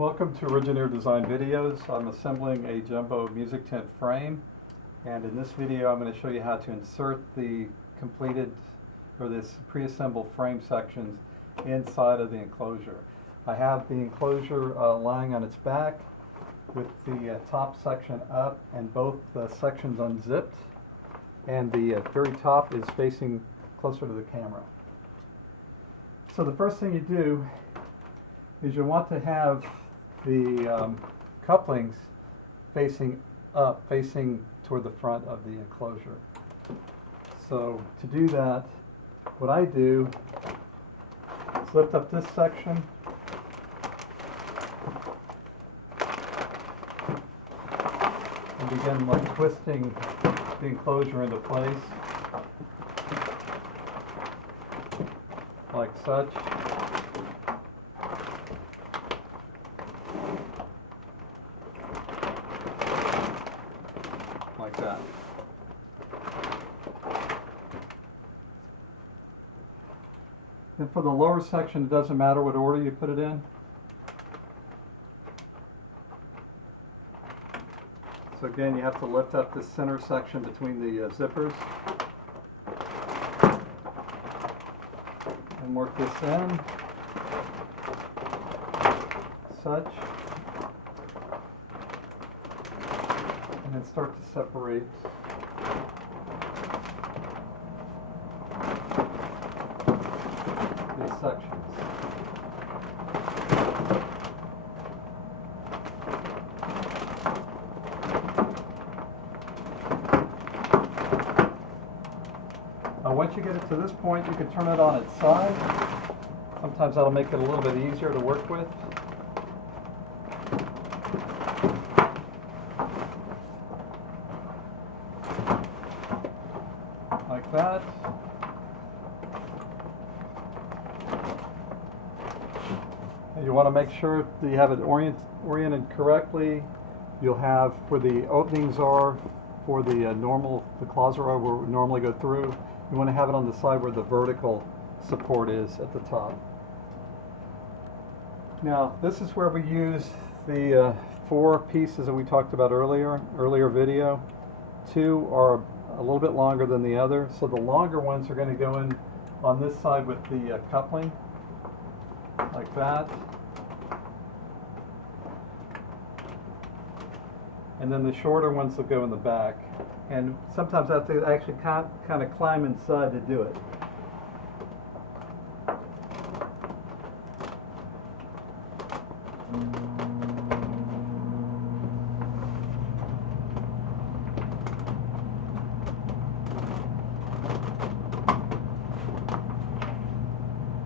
Welcome to Originator Design Videos. I'm assembling a jumbo music tent frame, and in this video I'm going to show you how to insert the completed or this pre-assembled frame sections inside of the enclosure. I have the enclosure lying on its back with the top section up and both sections unzipped, and the very top is facing closer to the camera. So the first thing you do is you want to have the couplings facing up, facing toward the front of the enclosure. So to do that, what I do is lift up this section and begin like twisting the enclosure into place, like such. Like that. And for the lower section, it doesn't matter what order you put it in. So again, you have to lift up the center section between the zippers and work this in, such. And then start to separate these sections. Now once you get it to this point, you can turn it on its side. Sometimes that'll make it a little bit easier to work with. Like that. And you want to make sure that you have it oriented correctly. You'll have where the openings are for the the closet where we normally go through. You want to have it on the side where the vertical support is at the top. Now this is where we use the 4 pieces that we talked about earlier video. 2 are a little bit longer than the other, so the longer ones are going to go in on this side with the coupling, like that. And then the shorter ones will go in the back. And sometimes I have to actually kind of climb inside to do it.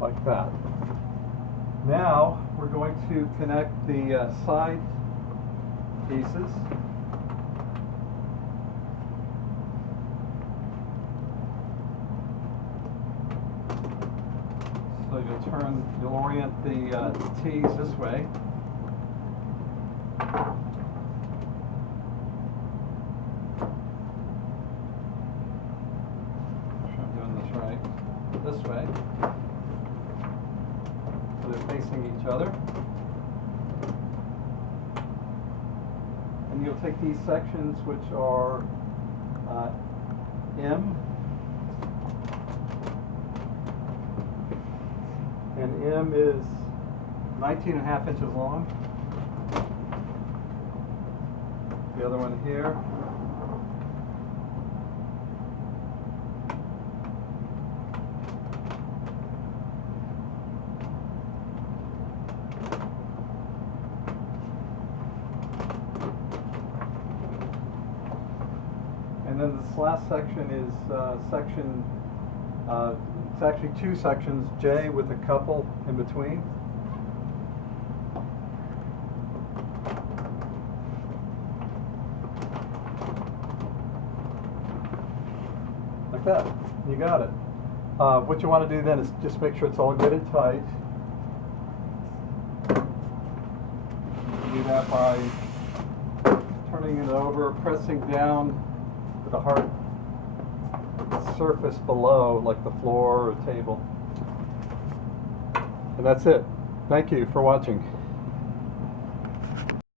Like that. Now we're going to connect the side pieces. So you'll orient the T's this way. Make sure I'm doing this right. This way. So they're facing each other. And you'll take these sections, which are M, and M is 19.5 inches long. The other one here. And then this last section is it's actually 2 sections, J with a couple in between. Like that. You got it. What you want to do then is just make sure it's all good and tight. You do that by turning it over, pressing down with a hard surface below, like the floor or table. And that's it. Thank you for watching.